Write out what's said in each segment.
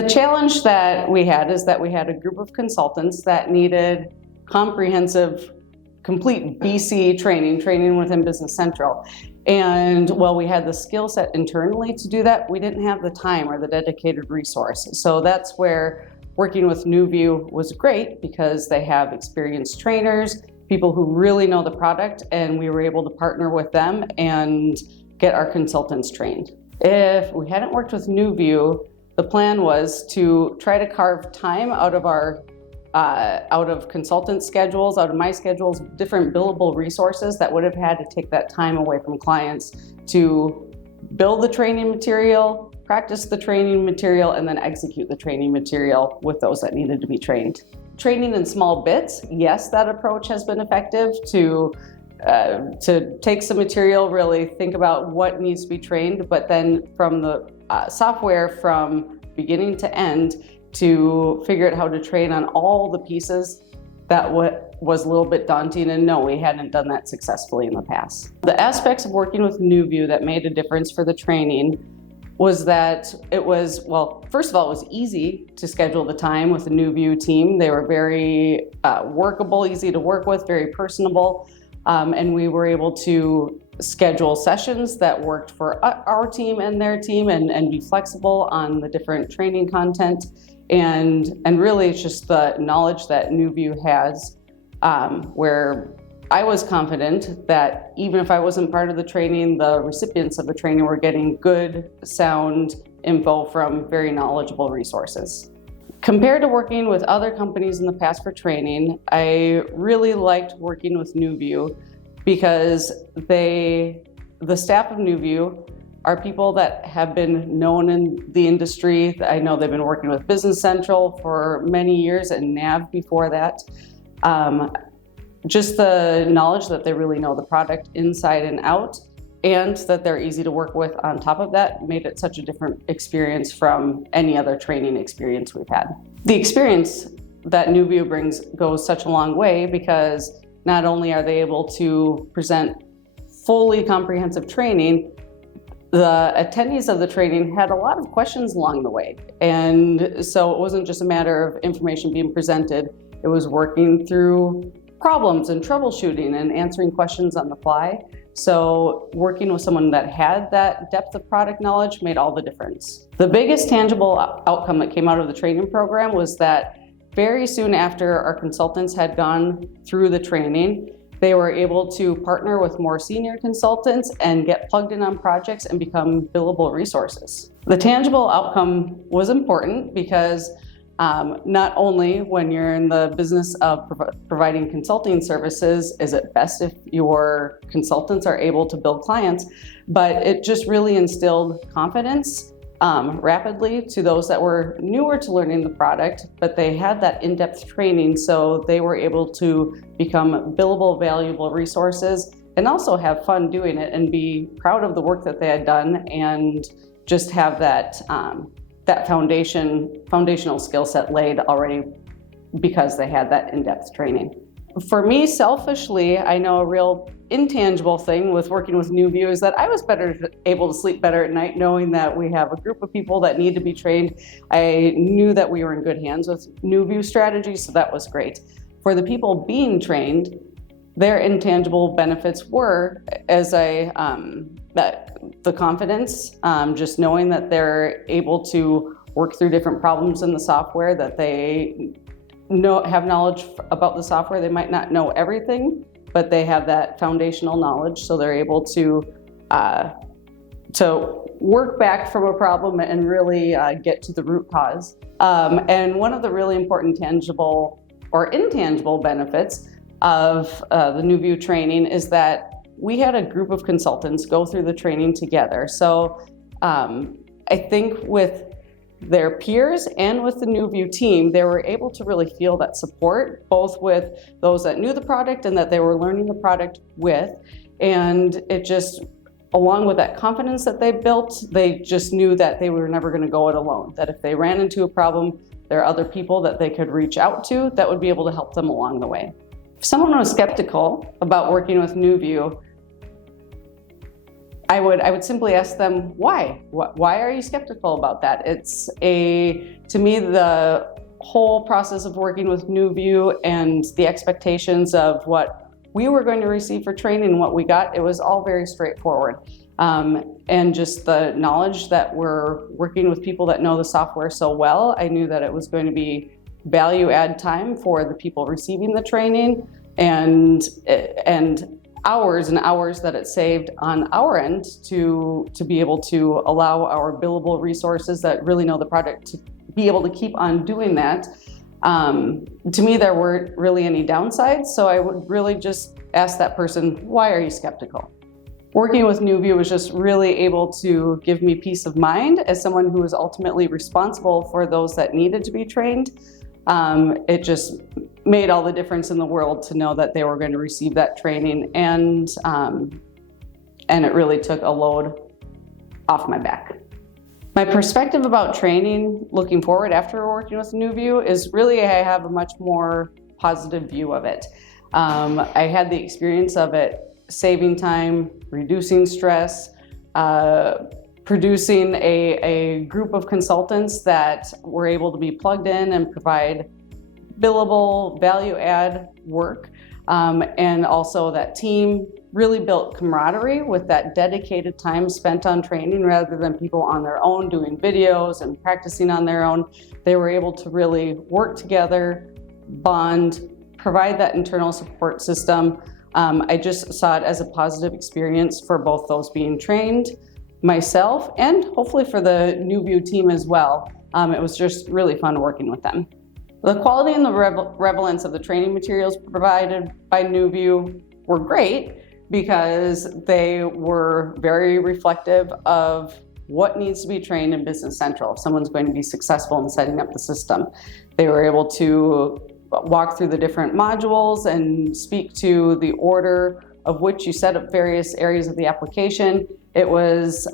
The challenge that we had is that we had a group of consultants that needed comprehensive, complete BC training within Business Central. And while we had the skill set internally to do that, we didn't have the time or the dedicated resources. So that's where working with NewView was great, because they have experienced trainers, people who really know the product, and we were able to partner with them and get our consultants trained. If we hadn't worked with NewView, the plan was to try to carve time out of consultant schedules, out of my schedules, different billable resources that would have had to take that time away from clients to build the training material, practice the training material, and then execute the training material with those that needed to be trained. Training in small bits, yes, that approach has been effective to take some material, really think about what needs to be trained, but then from the software from beginning to end to figure out how to train on all the pieces, that was a little bit daunting, and no, we hadn't done that successfully in the past. The aspects of working with NewView that made a difference for the training was that it was, well, first of all, it was easy to schedule the time with the NewView team. They were very workable, easy to work with, very personable, and we were able to schedule sessions that worked for our team and their team, and be flexible on the different training content. And really, it's just the knowledge that NewView has, where I was confident that even if I wasn't part of the training, the recipients of the training were getting good, sound info from very knowledgeable resources. Compared to working with other companies in the past for training, I really liked working with NewView because the staff of NewView are people that have been known in the industry. I know they've been working with Business Central for many years and NAV before that. Just the knowledge that they really know the product inside and out, and that they're easy to work with on top of that, made it such a different experience from any other training experience we've had. The experience that NewView brings goes such a long way, because not only are they able to present fully comprehensive training, the attendees of the training had a lot of questions along the way. And so it wasn't just a matter of information being presented, it was working through problems and troubleshooting and answering questions on the fly. So working with someone that had that depth of product knowledge made all the difference. The biggest tangible outcome that came out of the training program was that very soon after our consultants had gone through the training, they were able to partner with more senior consultants and get plugged in on projects and become billable resources. The tangible outcome was important because not only when you're in the business of providing consulting services is it best if your consultants are able to build clients, but it just really instilled confidence rapidly to those that were newer to learning the product, but they had that in-depth training, so they were able to become billable, valuable resources and also have fun doing it and be proud of the work that they had done, and just have that foundational skill set laid already because they had that in-depth training. For me, selfishly, I know a real intangible thing with working with NewView is that I was able to sleep better at night knowing that we have a group of people that need to be trained. I knew that we were in good hands with NewView strategy, so that was great. For the people being trained, their intangible benefits were, the confidence, just knowing that they're able to work through different problems in the software, that they have knowledge about the software. They might not know everything, but they have that foundational knowledge, so they're able to work back from a problem and really get to the root cause. And one of the really important tangible or intangible benefits of the NewView training is that we had a group of consultants go through the training together. So I think with their peers and with the NewView team, they were able to really feel that support, both with those that knew the product and that they were learning the product with. And it just, along with that confidence that they built, they just knew that they were never going to go it alone, that if they ran into a problem, there are other people that they could reach out to that would be able to help them along the way. If someone was skeptical about working with NewView, I would simply ask them, why? Why are you skeptical about that? To me, the whole process of working with NewView and the expectations of what we were going to receive for training and what we got, it was all very straightforward. And just the knowledge that we're working with people that know the software so well, I knew that it was going to be value add time for the people receiving the training, and hours and hours that it saved on our end to be able to allow our billable resources that really know the product to be able to keep on doing that. To me, there weren't really any downsides, so I would really just ask that person, why are you skeptical? Working with NewView was just really able to give me peace of mind as someone who was ultimately responsible for those that needed to be trained. It just made all the difference in the world to know that they were going to receive that training, and it really took a load off my back. My perspective about training looking forward after working with NewView is really I have a much more positive view of it. I had the experience of it saving time, reducing stress, producing a group of consultants that were able to be plugged in and provide billable value add work. And also that team really built camaraderie with that dedicated time spent on training rather than people on their own doing videos and practicing on their own. They were able to really work together, bond, provide that internal support system. I just saw it as a positive experience for both those being trained, myself, and hopefully for the NewView team as well. It was just really fun working with them. The quality and the relevance of the training materials provided by NewView were great because they were very reflective of what needs to be trained in Business Central if someone's going to be successful in setting up the system. They were able to walk through the different modules and speak to the order of which you set up various areas of the application. It was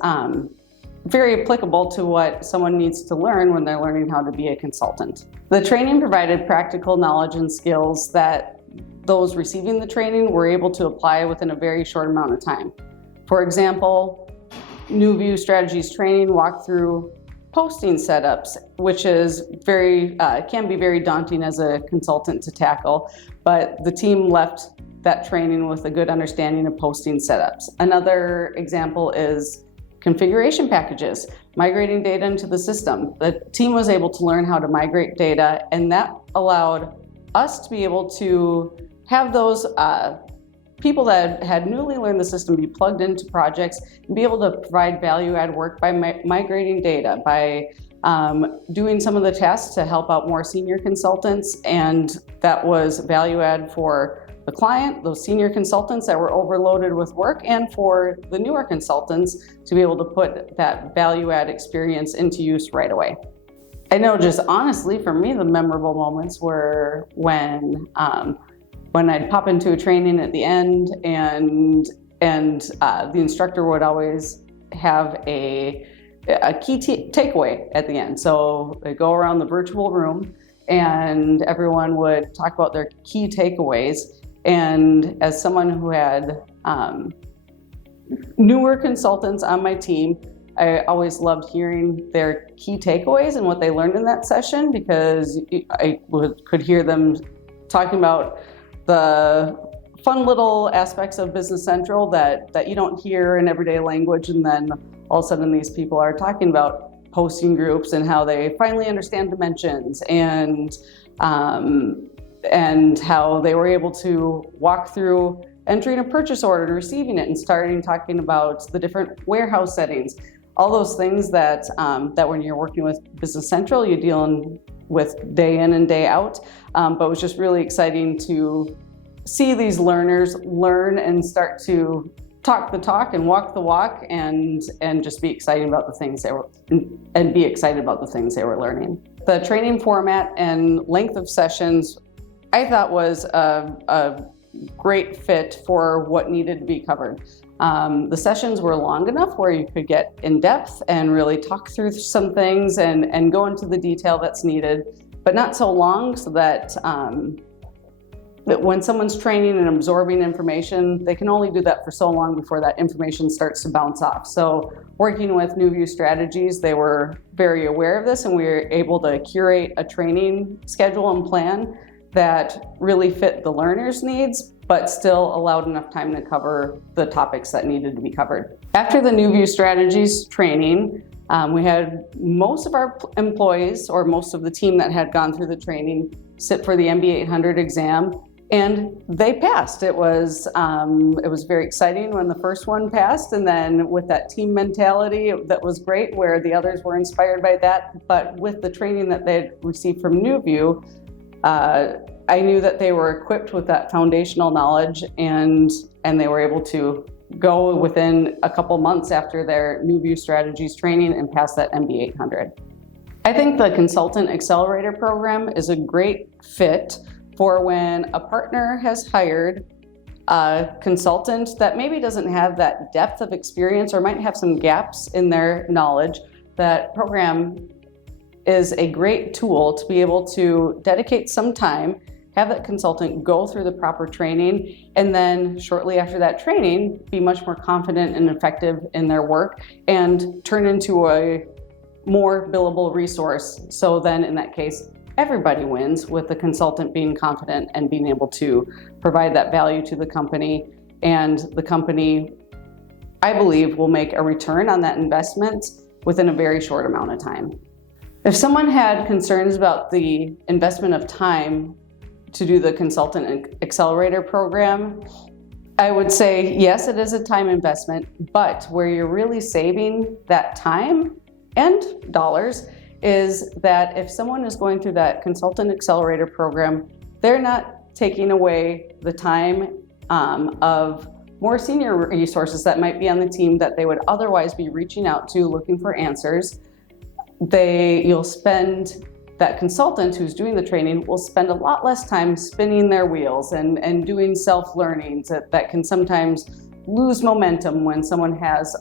very applicable to what someone needs to learn when they're learning how to be a consultant. The training provided practical knowledge and skills that those receiving the training were able to apply within a very short amount of time. For example, NewView Strategies training walked through posting setups, which is can be very daunting as a consultant to tackle, but the team left that training with a good understanding of posting setups. Another example is configuration packages, migrating data into the system. The team was able to learn how to migrate data, and that allowed us to be able to have those people that had newly learned the system be plugged into projects and be able to provide value-add work by migrating data, by doing some of the tasks to help out more senior consultants, and that was value-add for the client, those senior consultants that were overloaded with work, and for the newer consultants to be able to put that value-add experience into use right away. I know just honestly for me, the memorable moments were when I'd pop into a training at the end and the instructor would always have a key takeaway at the end. So they go around the virtual room and everyone would talk about their key takeaways. And as someone who had newer consultants on my team, I always loved hearing their key takeaways and what they learned in that session, because I could hear them talking about the fun little aspects of Business Central that you don't hear in everyday language, and then all of a sudden these people are talking about posting groups and how they finally understand dimensions, and how they were able to walk through entering a purchase order and receiving it and starting talking about the different warehouse settings. All those things that when you're working with Business Central, you're dealing with day in and day out. But it was just really exciting to see these learners learn and start to talk the talk and walk the walk, and just be excited about the things they were learning. The training format and length of sessions I thought was a great fit for what needed to be covered. The sessions were long enough where you could get in depth and really talk through some things and go into the detail that's needed, but not so long so that that when someone's training and absorbing information, they can only do that for so long before that information starts to bounce off. So working with New View Strategies, they were very aware of this, and we were able to curate a training schedule and plan that really fit the learner's needs, but still allowed enough time to cover the topics that needed to be covered. After the New View Strategies training, we had most of our employees, or most of the team that had gone through the training, sit for the MB 800 exam, and they passed. It was very exciting when the first one passed, and then with that team mentality, that was great, where the others were inspired by that. But with the training that they'd received from New View, I knew that they were equipped with that foundational knowledge, and they were able to go within a couple months after their New View Strategies training and pass that MB 800. I think the Consultant Accelerator program is a great fit for when a partner has hired a consultant that maybe doesn't have that depth of experience or might have some gaps in their knowledge. That program is a great tool to be able to dedicate some time, have that consultant go through the proper training, and then shortly after that training, be much more confident and effective in their work and turn into a more billable resource. So then in that case, everybody wins, with the consultant being confident and being able to provide that value to the company. And the company, I believe, will make a return on that investment within a very short amount of time. If someone had concerns about the investment of time to do the Consultant Accelerator program, I would say, yes, it is a time investment, but where you're really saving that time and dollars is that if someone is going through that Consultant Accelerator program, they're not taking away the time of more senior resources that might be on the team that they would otherwise be reaching out to looking for answers. You'll spend, that consultant who's doing the training will spend a lot less time spinning their wheels and doing self-learnings that can sometimes lose momentum when someone has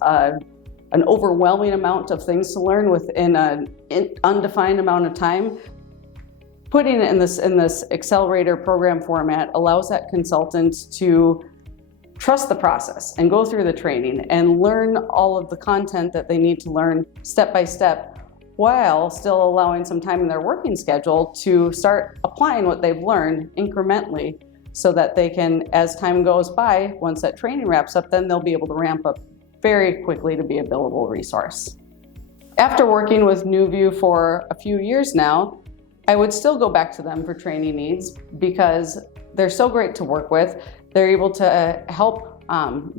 an overwhelming amount of things to learn within an undefined amount of time. Putting it in this accelerator program format allows that consultant to trust the process and go through the training and learn all of the content that they need to learn step by step, while still allowing some time in their working schedule to start applying what they've learned incrementally, so that they can, as time goes by, once that training wraps up, then they'll be able to ramp up very quickly to be a billable resource. After working with New View for a few years now, I would still go back to them for training needs because they're so great to work with. They're able to help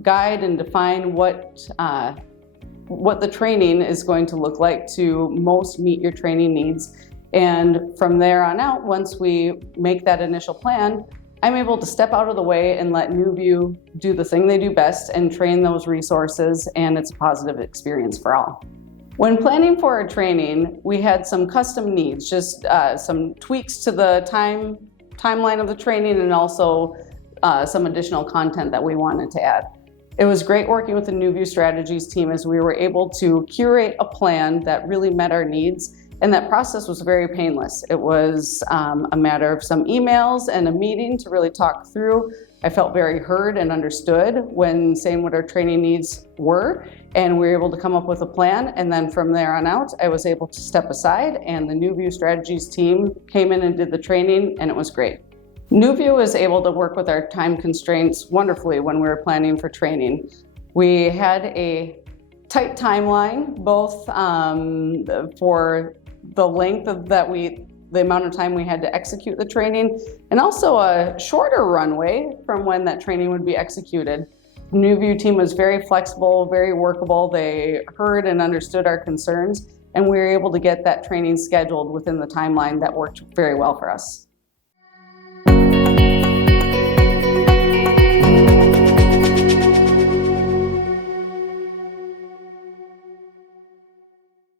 guide and define what the training is going to look like to most meet your training needs. And from there on out, once we make that initial plan, I'm able to step out of the way and let New View do the thing they do best and train those resources, and it's a positive experience for all. When planning for our training, we had some custom needs, just some tweaks to the timeline of the training, and also some additional content that we wanted to add. It was great working with the New View Strategies team, as we were able to curate a plan that really met our needs, and that process was very painless. It was a matter of some emails and a meeting to really talk through. I felt very heard and understood when saying what our training needs were, and we were able to come up with a plan. And then from there on out, I was able to step aside, and the New View Strategies team came in and did the training, and it was great. New View was able to work with our time constraints wonderfully when we were planning for training. We had a tight timeline, both for the length of the amount of time we had to execute the training, and also a shorter runway from when that training would be executed. The New View team was very flexible, very workable. They heard and understood our concerns, and we were able to get that training scheduled within the timeline that worked very well for us.